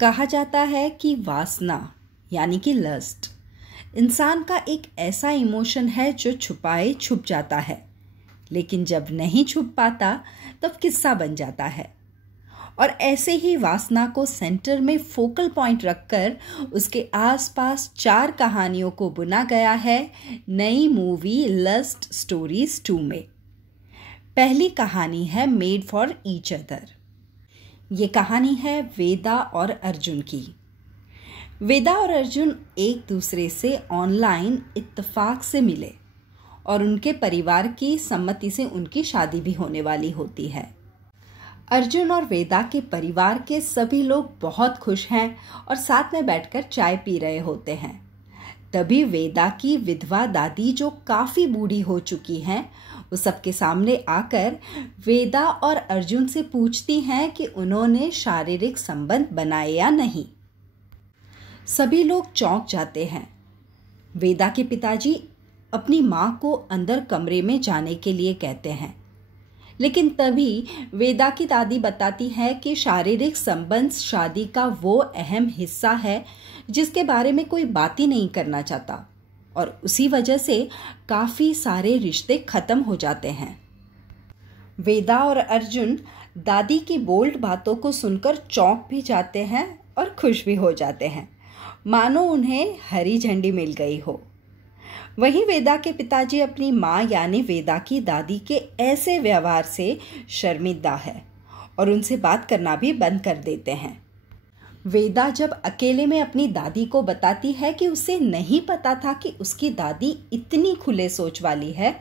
कहा जाता है कि वासना यानी कि लस्ट इंसान का एक ऐसा इमोशन है जो छुपाए छुप जाता है, लेकिन जब नहीं छुप पाता तब किस्सा बन जाता है। और ऐसे ही वासना को सेंटर में फोकल पॉइंट रखकर उसके आसपास 4 कहानियों को बुना गया है नई मूवी लस्ट स्टोरीज 2 में। पहली कहानी है मेड फॉर ईच अदर। ये कहानी है वेदा और अर्जुन की। वेदा और अर्जुन एक दूसरे से ऑनलाइन इत्तेफाक से मिले और उनके परिवार की सम्मति से उनकी शादी भी होने वाली होती है। अर्जुन और वेदा के परिवार के सभी लोग बहुत खुश हैं और साथ में बैठकर चाय पी रहे होते हैं। तभी वेदा की विधवा दादी, जो काफी बूढ़ी हो चुकी हैं, वो सबके सामने आकर वेदा और अर्जुन से पूछती हैं कि उन्होंने शारीरिक संबंध बनाए या नहीं। सभी लोग चौंक जाते हैं। वेदा के पिताजी अपनी मां को अंदर कमरे में जाने के लिए कहते हैं, लेकिन तभी वेदा की दादी बताती है कि शारीरिक संबंध शादी का वो अहम हिस्सा है जिसके बारे में कोई बात ही नहीं करना चाहता, और उसी वजह से काफी सारे रिश्ते खत्म हो जाते हैं। वेदा और अर्जुन दादी की बोल्ड बातों को सुनकर चौंक भी जाते हैं और खुश भी हो जाते हैं, मानो उन्हें हरी झंडी मिल गई हो। वहीं वेदा के पिताजी अपनी मां यानी वेदा की दादी के ऐसे व्यवहार से शर्मिंदा है और उनसे बात करना भी बंद कर देते हैं। वेदा जब अकेले में अपनी दादी को बताती है कि उसे नहीं पता था कि उसकी दादी इतनी खुले सोच वाली है,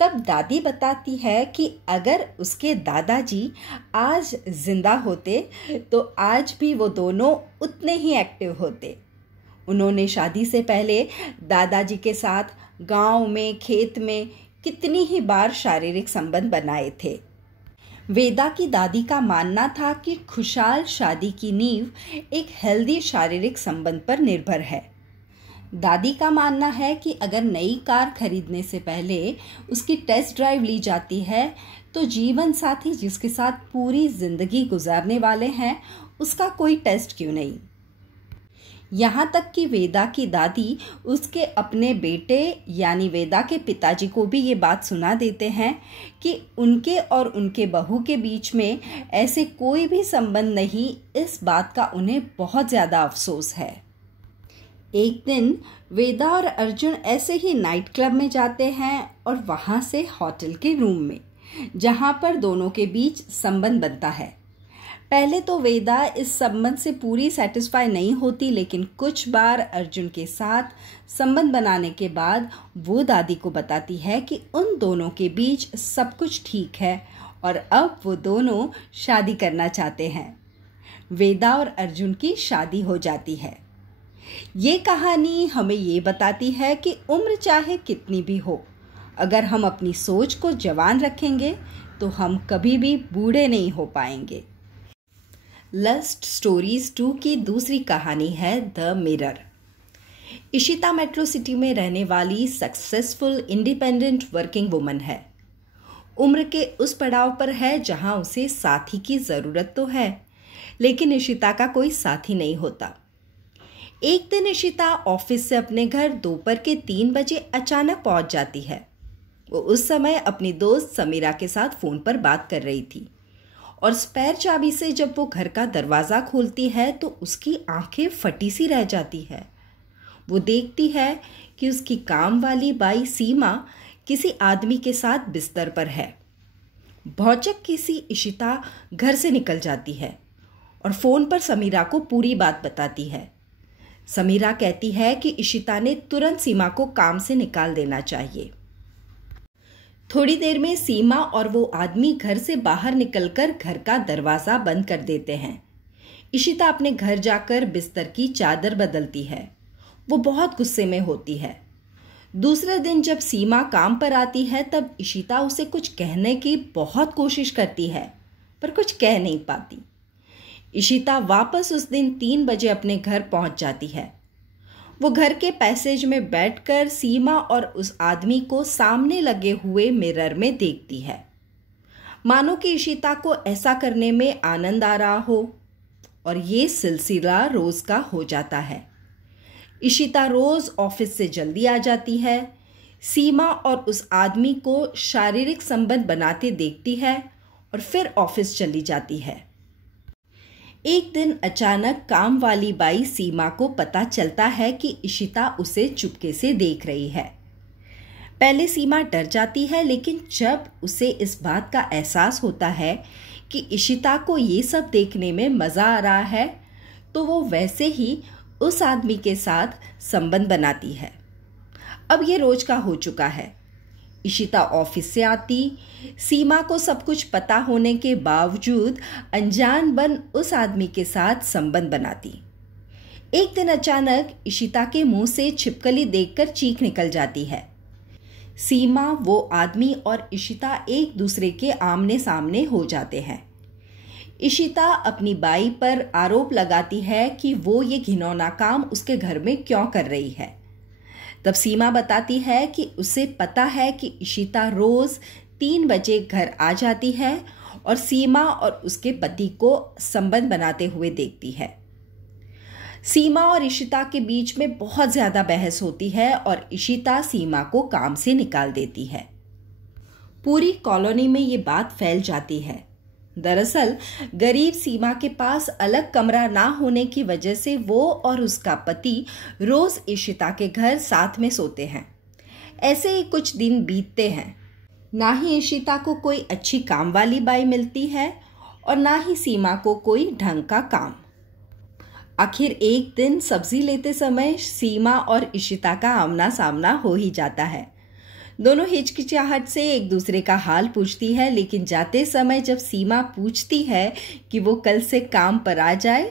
तब दादी बताती है कि अगर उसके दादाजी आज जिंदा होते तो आज भी वो दोनों उतने ही एक्टिव होते। उन्होंने शादी से पहले दादाजी के साथ गांव में, खेत में कितनी ही बार शारीरिक संबंध बनाए थे। वेदा की दादी का मानना था कि खुशहाल शादी की नींव एक हेल्दी शारीरिक संबंध पर निर्भर है। दादी का मानना है कि अगर नई कार खरीदने से पहले उसकी टेस्ट ड्राइव ली जाती है तो जीवन साथी जिसके साथ पूरी जिंदगी गुजारने वाले हैं उसका कोई टेस्ट क्यों नहीं। यहाँ तक कि वेदा की दादी उसके अपने बेटे यानी वेदा के पिताजी को भी ये बात सुना देते हैं कि उनके और उनके बहू के बीच में ऐसे कोई भी संबंध नहीं। इस बात का उन्हें बहुत ज़्यादा अफसोस है। एक दिन वेदा और अर्जुन ऐसे ही नाइट क्लब में जाते हैं और वहाँ से होटल के रूम में, जहाँ पर दोनों के बीच संबंध बनता है। पहले तो वेदा इस संबंध से पूरी सेटिस्फाई नहीं होती, लेकिन कुछ बार अर्जुन के साथ संबंध बनाने के बाद वो दादी को बताती है कि उन दोनों के बीच सब कुछ ठीक है और अब वो दोनों शादी करना चाहते हैं। वेदा और अर्जुन की शादी हो जाती है। ये कहानी हमें ये बताती है कि उम्र चाहे कितनी भी हो, अगर हम अपनी सोच को जवान रखेंगे तो हम कभी भी बूढ़े नहीं हो पाएंगे। लस्ट स्टोरीज 2 की दूसरी कहानी है the mirror. Ishita metro city में रहने वाली सक्सेसफुल इंडिपेंडेंट वर्किंग वुमन है। उम्र के उस पड़ाव पर है जहां उसे साथी की ज़रूरत तो है, लेकिन इशिता का कोई साथी नहीं होता। एक दिन इशिता ऑफिस से अपने घर दोपहर के 3 बजे अचानक पहुंच जाती है। वो उस समय अपनी दोस्त समीरा के साथ फ़ोन पर बात कर रही थी और स्पेयर चाबी से जब वो घर का दरवाज़ा खोलती है तो उसकी आंखें फटी सी रह जाती है। वो देखती है कि उसकी काम वाली बाई सीमा किसी आदमी के साथ बिस्तर पर है। भौचक किसी इशिता घर से निकल जाती है और फ़ोन पर समीरा को पूरी बात बताती है। समीरा कहती है कि इशिता ने तुरंत सीमा को काम से निकाल देना चाहिए। थोड़ी देर में सीमा और वो आदमी घर से बाहर निकलकर घर का दरवाज़ा बंद कर देते हैं। इशिता अपने घर जाकर बिस्तर की चादर बदलती है। वो बहुत गुस्से में होती है। दूसरे दिन जब सीमा काम पर आती है तब इशिता उसे कुछ कहने की बहुत कोशिश करती है, पर कुछ कह नहीं पाती। इशिता वापस उस दिन 3 बजे अपने घर पहुंच जाती है। वो घर के पैसेज में बैठकर सीमा और उस आदमी को सामने लगे हुए मिरर में देखती है, मानो कि इशिता को ऐसा करने में आनंद आ रहा हो। और ये सिलसिला रोज का हो जाता है। इशिता रोज ऑफिस से जल्दी आ जाती है, सीमा और उस आदमी को शारीरिक संबंध बनाते देखती है और फिर ऑफिस चली जाती है। एक दिन अचानक काम वाली बाई सीमा को पता चलता है कि इशिता उसे चुपके से देख रही है। पहले सीमा डर जाती है, लेकिन जब उसे इस बात का एहसास होता है कि इशिता को ये सब देखने में मज़ा आ रहा है, तो वो वैसे ही उस आदमी के साथ संबंध बनाती है। अब ये रोज का हो चुका है। इशिता ऑफिस से आती, सीमा को सब कुछ पता होने के बावजूद अनजान बन उस आदमी के साथ संबंध बनाती। एक दिन अचानक इशिता के मुंह से छिपकली देखकर चीख निकल जाती है। सीमा, वो आदमी और इशिता एक दूसरे के आमने सामने हो जाते हैं। इशिता अपनी बाई पर आरोप लगाती है कि वो ये घिनौना काम उसके घर में क्यों कर रही है। तब सीमा बताती है कि उसे पता है कि इशिता रोज 3 बजे घर आ जाती है और सीमा और उसके पति को संबंध बनाते हुए देखती है। सीमा और इशिता के बीच में बहुत ज्यादा बहस होती है और इशिता सीमा को काम से निकाल देती है। पूरी कॉलोनी में ये बात फैल जाती है। दरअसल गरीब सीमा के पास अलग कमरा ना होने की वजह से वो और उसका पति रोज इशिता के घर साथ में सोते हैं। ऐसे ही कुछ दिन बीतते हैं। ना ही इशिता को कोई अच्छी काम वाली बाई मिलती है और ना ही सीमा को कोई ढंग का काम। आखिर एक दिन सब्जी लेते समय सीमा और इशिता का आमना सामना हो ही जाता है। दोनों हिचकिचाहट से एक दूसरे का हाल पूछती है, लेकिन जाते समय जब सीमा पूछती है कि वो कल से काम पर आ जाए,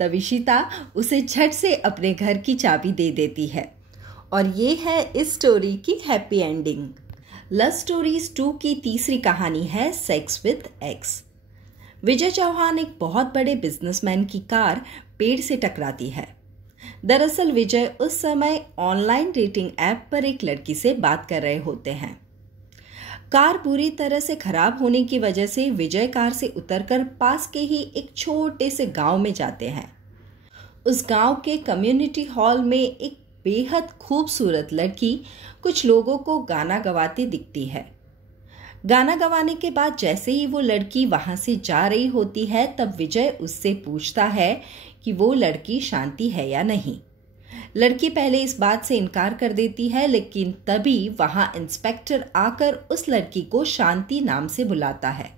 तब इशिता उसे झट से अपने घर की चाबी दे देती है। और ये है इस स्टोरी की हैप्पी एंडिंग। लव स्टोरीज 2 की तीसरी कहानी है सेक्स विद एक्स। विजय चौहान एक बहुत बड़े बिजनेसमैन की कार पेड़ से टकराती है। दरअसल विजय उस समय ऑनलाइन डेटिंग ऐप पर एक लड़की से बात कर रहे होते हैं। कार बुरी तरह से खराब होने की वजह से विजय कार से उतरकर पास के ही एक छोटे से गांव में जाते हैं। उस गांव के कम्युनिटी हॉल में एक बेहद खूबसूरत लड़की कुछ लोगों को गाना गवाती दिखती है। गाना गवाने के बाद जैसे ही वो लड़की वहां से जा रही होती है, तब विजय उससे पूछता है कि वो लड़की शांति है या नहीं। लड़की पहले इस बात से इनकार कर देती है, लेकिन तभी वहां इंस्पेक्टर आकर उस लड़की को शांति नाम से बुलाता है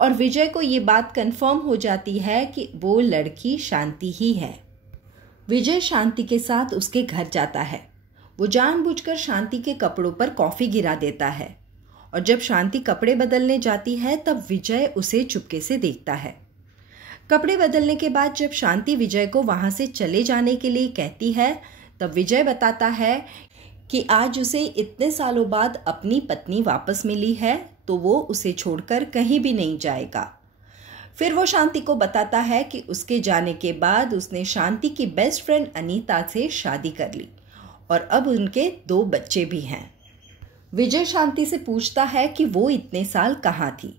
और विजय को ये बात कंफर्म हो जाती है कि वो लड़की शांति ही है। विजय शांति के साथ उसके घर जाता है। वो जानबूझकर शांति के कपड़ों पर कॉफी गिरा देता है और जब शांति कपड़े बदलने जाती है तब विजय उसे चुपके से देखता है। कपड़े बदलने के बाद जब शांति विजय को वहां से चले जाने के लिए कहती है, तब विजय बताता है कि आज उसे इतने सालों बाद अपनी पत्नी वापस मिली है, तो वो उसे छोड़कर कहीं भी नहीं जाएगा। फिर वो शांति को बताता है कि उसके जाने के बाद उसने शांति की बेस्ट फ्रेंड अनीता से शादी कर ली और अब उनके 2 बच्चे भी हैं। विजय शांति से पूछता है कि वो इतने साल कहाँ थी,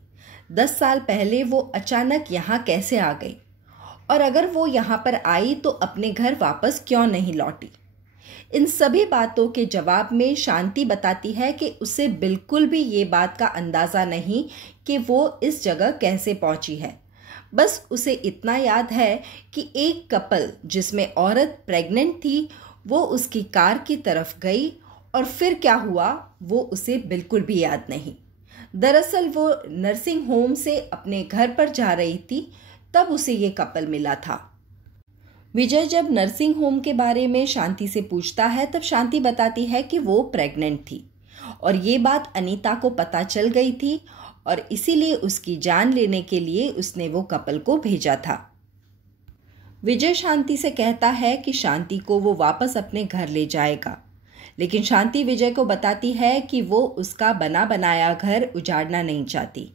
10 साल पहले वो अचानक यहाँ कैसे आ गई और अगर वो यहाँ पर आई तो अपने घर वापस क्यों नहीं लौटी। इन सभी बातों के जवाब में शांति बताती है कि उसे बिल्कुल भी ये बात का अंदाज़ा नहीं कि वो इस जगह कैसे पहुंची है। बस उसे इतना याद है कि एक कपल जिसमें औरत प्रेग्नेंट थी, वो उसकी कार की तरफ गई और फिर क्या हुआ वो उसे बिल्कुल भी याद नहीं। दरअसल वो नर्सिंग होम से अपने घर पर जा रही थी, तब उसे ये कपल मिला था। विजय जब नर्सिंग होम के बारे में शांति से पूछता है, तब शांति बताती है कि वो प्रेग्नेंट थी और ये बात अनीता को पता चल गई थी और इसीलिए उसकी जान लेने के लिए उसने वो कपल को भेजा था। विजय शांति से कहता है कि शांति को वो वापस अपने घर ले जाएगा, लेकिन शांति विजय को बताती है कि वो उसका बना बनाया घर उजाड़ना नहीं चाहती।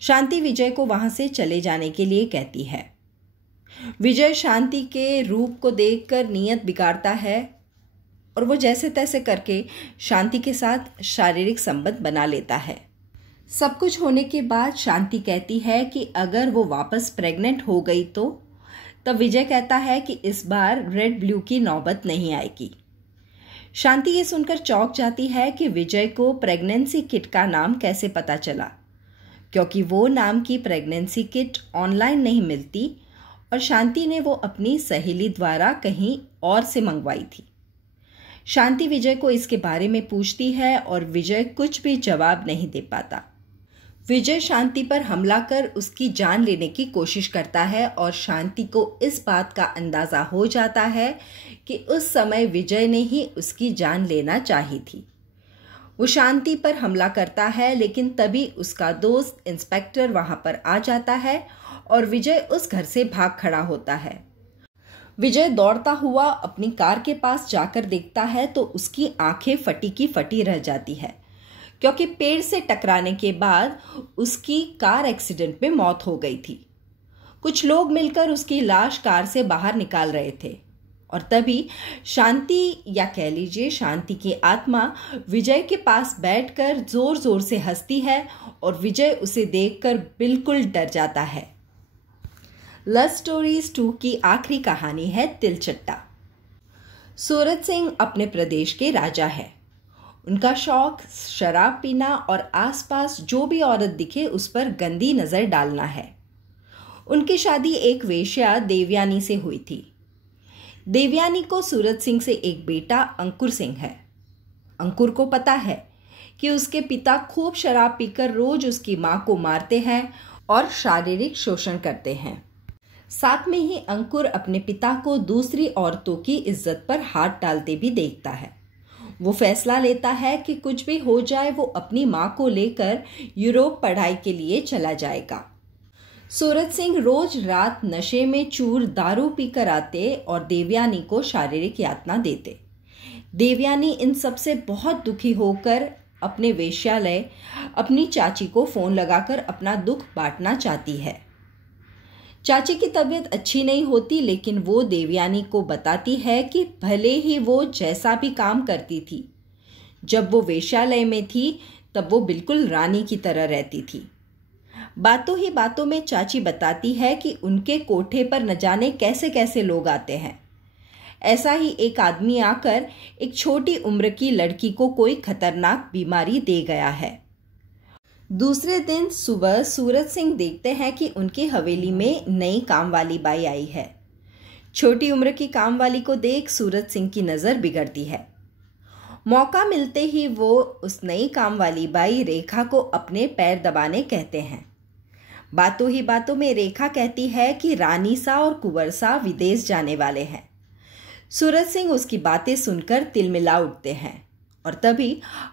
शांति विजय को वहां से चले जाने के लिए कहती है। विजय शांति के रूप को देखकर नीयत बिगाड़ता है और वो जैसे तैसे करके शांति के साथ शारीरिक संबंध बना लेता है। सब कुछ होने के बाद शांति कहती है कि अगर वो वापस प्रेग्नेंट हो गई तो तब विजय कहता है कि इस बार रेड ब्लू की नौबत नहीं आएगी। शांति ये सुनकर चौंक जाती है कि विजय को प्रेगनेंसी किट का नाम कैसे पता चला, क्योंकि वो नाम की प्रेगनेंसी किट ऑनलाइन नहीं मिलती और शांति ने वो अपनी सहेली द्वारा कहीं और से मंगवाई थी। शांति विजय को इसके बारे में पूछती है और विजय कुछ भी जवाब नहीं दे पाता। विजय शांति पर हमला कर उसकी जान लेने की कोशिश करता है और शांति को इस बात का अंदाजा हो जाता है कि उस समय विजय ने ही उसकी जान लेना चाही थी। वो शांति पर हमला करता है, लेकिन तभी उसका दोस्त इंस्पेक्टर वहां पर आ जाता है और विजय उस घर से भाग खड़ा होता है। विजय दौड़ता हुआ अपनी कार के पास जाकर देखता है तो उसकी आंखें फटी की फटी रह जाती है, क्योंकि पेड़ से टकराने के बाद उसकी कार एक्सीडेंट में मौत हो गई थी। कुछ लोग मिलकर उसकी लाश कार से बाहर निकाल रहे थे और तभी शांति, या कह लीजिए शांति की आत्मा, विजय के पास बैठकर जोर जोर से हंसती है और विजय उसे देखकर बिल्कुल डर जाता है। लव स्टोरीज 2 की आखिरी कहानी है तिलचट्टा। सूरज सिंह अपने प्रदेश के राजा है। उनका शौक शराब पीना और आसपास जो भी औरत दिखे उस पर गंदी नजर डालना है। उनकी शादी एक वेश्या देवयानी से हुई थी। देवयानी को सूरज सिंह से एक बेटा अंकुर सिंह है। अंकुर को पता है कि उसके पिता खूब शराब पीकर रोज उसकी मां को मारते हैं और शारीरिक शोषण करते हैं। साथ में ही अंकुर अपने पिता को दूसरी औरतों की इज्जत पर हाथ डालते भी देखता है। वो फैसला लेता है कि कुछ भी हो जाए वो अपनी मां को लेकर यूरोप पढ़ाई के लिए चला जाएगा। सूरज सिंह रोज रात नशे में चूर दारू पीकर आते और देवयानी को शारीरिक यातना देते। देवयानी इन सब से बहुत दुखी होकर अपने वेश्यालय अपनी चाची को फोन लगाकर अपना दुख बांटना चाहती है। चाची की तबीयत अच्छी नहीं होती, लेकिन वो देवयानी को बताती है कि भले ही वो जैसा भी काम करती थी, जब वो वेश्यालय में थी तब वो बिल्कुल रानी की तरह रहती थी। बातों ही बातों में चाची बताती है कि उनके कोठे पर न जाने कैसे कैसे लोग आते हैं। ऐसा ही एक आदमी आकर एक छोटी उम्र की लड़की को कोई खतरनाक बीमारी दे गया है। दूसरे दिन सुबह सूरज सिंह देखते हैं कि उनकी हवेली में नई कामवाली बाई आई है। छोटी उम्र की कामवाली को देख सूरज सिंह की नज़र बिगड़ती है। मौका मिलते ही वो उस नई कामवाली बाई रेखा को अपने पैर दबाने कहते हैं। बातों ही बातों में रेखा कहती है कि रानी सा और कुंवर सा विदेश जाने वाले हैं। सूरज सिंह उसकी बातें सुनकर तिलमिला उठते हैं और तभी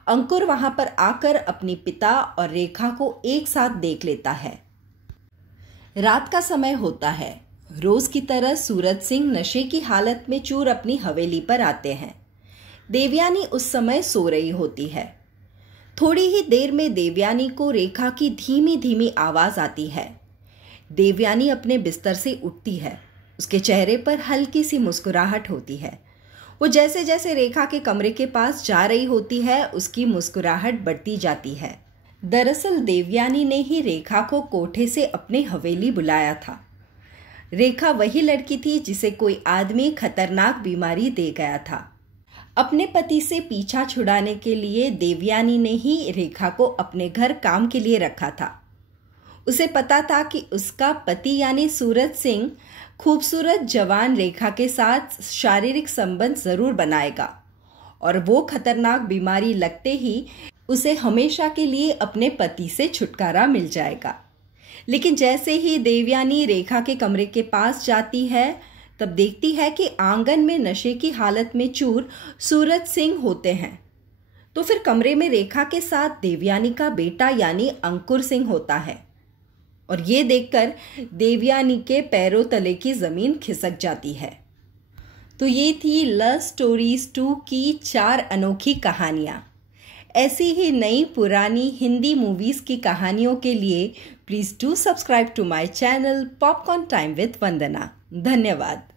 अंकुर वहां पर आकर अपनी पिता और रेखा को एक साथ देख लेता है। रात का समय होता है। रोज की तरह सूरज सिंह नशे की हालत में चूर अपनी हवेली पर आते हैं। देवयानी उस समय सो रही होती है। थोड़ी ही देर में देवयानी को रेखा की धीमी धीमी आवाज आती है। देवयानी अपने बिस्तर से उठती है। उसके चेहरे पर हल्की सी मुस्कुराहट होती है। वो जैसे जैसे रेखा के कमरे के पास जा रही होती है उसकी मुस्कुराहट बढ़ती जाती है। दरअसल देवयानी ने ही रेखा को कोठे से अपने हवेली बुलाया था। रेखा वही लड़की थी जिसे कोई आदमी खतरनाक बीमारी दे गया था। अपने पति से पीछा छुड़ाने के लिए देवयानी ने ही रेखा को अपने घर काम के लिए रखा था। उसे पता था कि उसका पति यानी सूरज सिंह खूबसूरत जवान रेखा के साथ शारीरिक संबंध जरूर बनाएगा और वो खतरनाक बीमारी लगते ही उसे हमेशा के लिए अपने पति से छुटकारा मिल जाएगा। लेकिन जैसे ही देवयानी रेखा के कमरे के पास जाती है तब देखती है कि आंगन में नशे की हालत में चूर सूरज सिंह होते हैं। तो फिर कमरे में रेखा के साथ देवयानी का बेटा यानी अंकुर सिंह होता है और ये देखकर देवयानी के पैरों तले की जमीन खिसक जाती है। तो ये थी लव स्टोरीज 2 की 4 अनोखी कहानियाँ। ऐसी ही नई पुरानी हिंदी मूवीज की कहानियों के लिए please do subscribe to my channel popcorn time with Vandana. धन्यवाद।